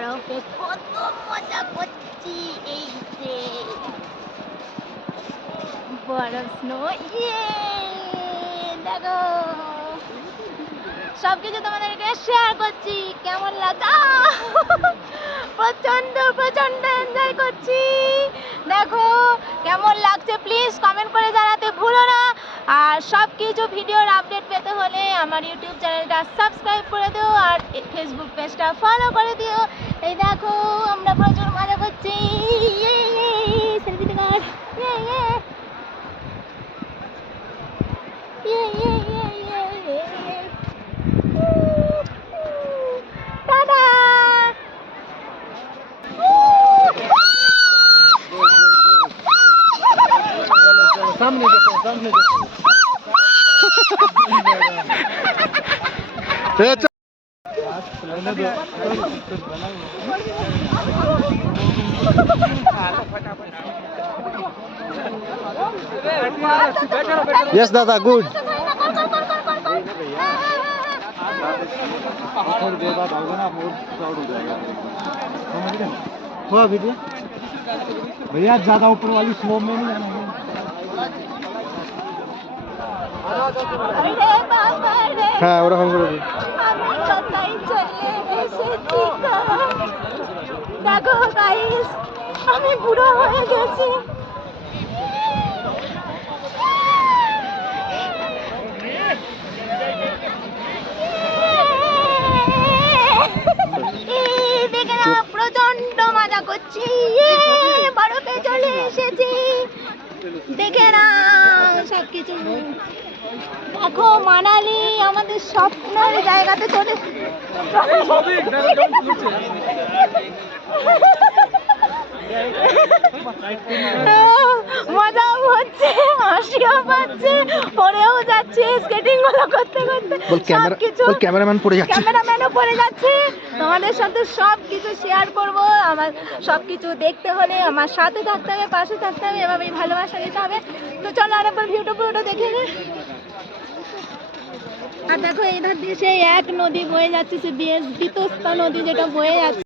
বরফে কত মজা করছি এই যে বরফ স্নো ইয়ে দেখো সব কিছু তোমাদেরকে শেয়ার করছি কেমন আহ! প্রচণ্ড প্রচণ্ড এনজয় করছি দেখো, কেমন লাগছে প্লিজ কমেন্ট করে জানাতে ভুলো না আর সব কিছু ভিডিওর আপডেট পেতে হলে আমার ইউটিউব চ্যানেলটা সাবস্ক্রাইব করে দিও আর ফেসবুক পেজটা ফলো করে দিও এই দেখো আমরা প্রচুর মজা করছি ইয়ে, সেলফি কর ইয়ে यस दादा गुड भैया ज़्यादा ऊपर वाली स्लो में नहीं जाना হ্যাঁ ওরকম করে দেখো গাইস আমি বুড়ো হয়ে গেছি। প্রচণ্ড মজা করছি। বরফে চলে এসেছি। দেখে না সবকিছু। দেখো মানালি আমাদের স্বপ্নের জায়গাতে চলে মজাও হচ্ছে হাসিও পাচ্ছে পরেও যাচ্ছে স্কেটিংগুলো করতে সবকিছু বল ক্যামেরাম্যান পড়ে যাচ্ছে। ক্যামেরাম্যানও পড়ে যাচ্ছে। তোমাদের সাথে সব কিছু শেয়ার করব। আমার সব কিছু দেখতে হলে আমার সাথে থাকতে হবে পাশে থাকতে হবে এভাবেই ভালোবাসা দিতে হবে। তো চলো আরেকবার ভিউটা পুরোটা দেখে নে। আর দেখো ধার দিয়ে সেই এক নদী বয়ে যাচ্ছে, সে বিএস বিতস্তা নদী যেটা বয়ে যাচ্ছে।